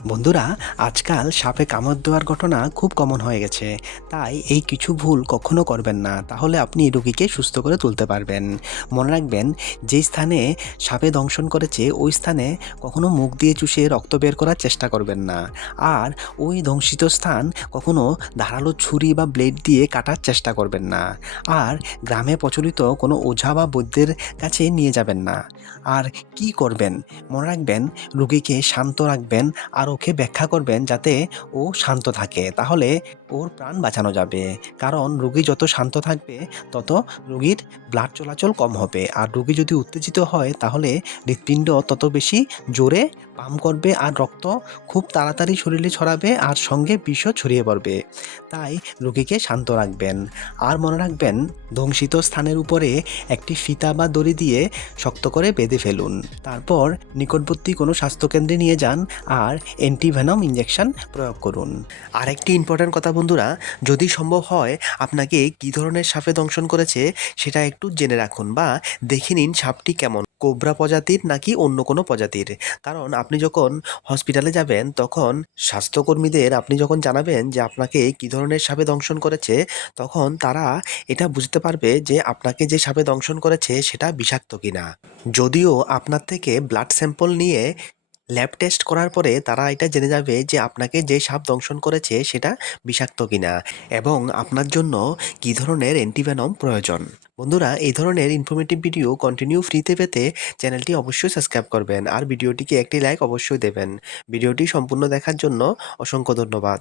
বন্ধুরা, আজকাল সাপে কামড় দেওয়ার ঘটনা খুব কমন হয়ে গেছে। তাই এই কিছু ভুল কখনো করবেন না, তাহলে আপনি রোগীকে সুস্থ করে তুলতে পারবেন। মনে রাখবেন, যেই স্থানে সাপে দংশন করেছে ওই স্থানে কখনো মুখ দিয়ে চুষে রক্ত বের করার চেষ্টা করবেন না। আর ওই দংশিত স্থান কখনো ধারালো ছুরি বা ব্লেড দিয়ে কাটার চেষ্টা করবেন না। আর গ্রামে প্রচলিত কোনো ওঝা বা বৈদ্যের কাছে নিয়ে যাবেন না। আর কি করবেন, মনে রাখবেন, রোগীকে শান্ত রাখবেন আর ওকে ব্যাখ্যা করবেন যাতে ও শান্ত থাকে, তাহলে ওর প্রাণ বাঁচানো যাবে। কারণ রোগী যত শান্ত থাকবে তত রোগীর ব্লাড চলাচল কম হবে, আর রোগী যদি উত্তেজিত হয় তাহলে হৃৎপিণ্ড তত বেশি জোরে পাম্প করবে আর রক্ত খুব তাড়াতাড়ি শরীরে ছড়াবে আর সঙ্গে বিষও ছড়িয়ে পড়বে। তাই রোগীকে শান্ত রাখবেন। আর মনে রাখবেন, ধ্বংসিত স্থানের উপরে একটি ফিতা বা দড়ি দিয়ে শক্ত করে বেঁধে ফেলুন। তারপর নিকটবর্তী কোনো স্বাস্থ্যকেন্দ্রে নিয়ে যান আর অ্যান্টিভেনম ইঞ্জেকশন প্রয়োগ করুন। আরেকটি ইম্পর্ট্যান্ট কথা বন্ধুরা, যদি সম্ভব হয় আপনাকে কী ধরনের সাপে দংশন করেছে সেটা একটু জেনে রাখুন বা দেখে নিন সাপটি কেমন, কোবরা প্রজাতির নাকি অন্য কোনো প্রজাতির। কারণ আপনি যখন হসপিটালে যাবেন তখন স্বাস্থ্যকর্মীদের আপনি যখন জানাবেন যে আপনাকে কী ধরনের সাপে দংশন করেছে, তখন তারা এটা বুঝতে পারবে যে আপনাকে যে সাপে দংশন করেছে সেটা বিষাক্ত কিনা। যদিও আপনার থেকে ব্লাড স্যাম্পল নিয়ে ল্যাব টেস্ট করার পরে তারা এটা জেনে যাবে যে আপনাকে যে সাপ দংশন করেছে সেটা বিষাক্ত কিনা এবং আপনার জন্য কী ধরনের অ্যান্টিভেনম প্রয়োজন। বন্ধুরা, এই ধরনের ইনফরমেটিভ ভিডিও কন্টিনিউ ফ্রিতে পেতে চ্যানেলটি অবশ্যই সাবস্ক্রাইব করবেন আর ভিডিওটিকে একটি লাইক অবশ্যই দেবেন। ভিডিওটি সম্পূর্ণ দেখার জন্য অসংখ্য ধন্যবাদ।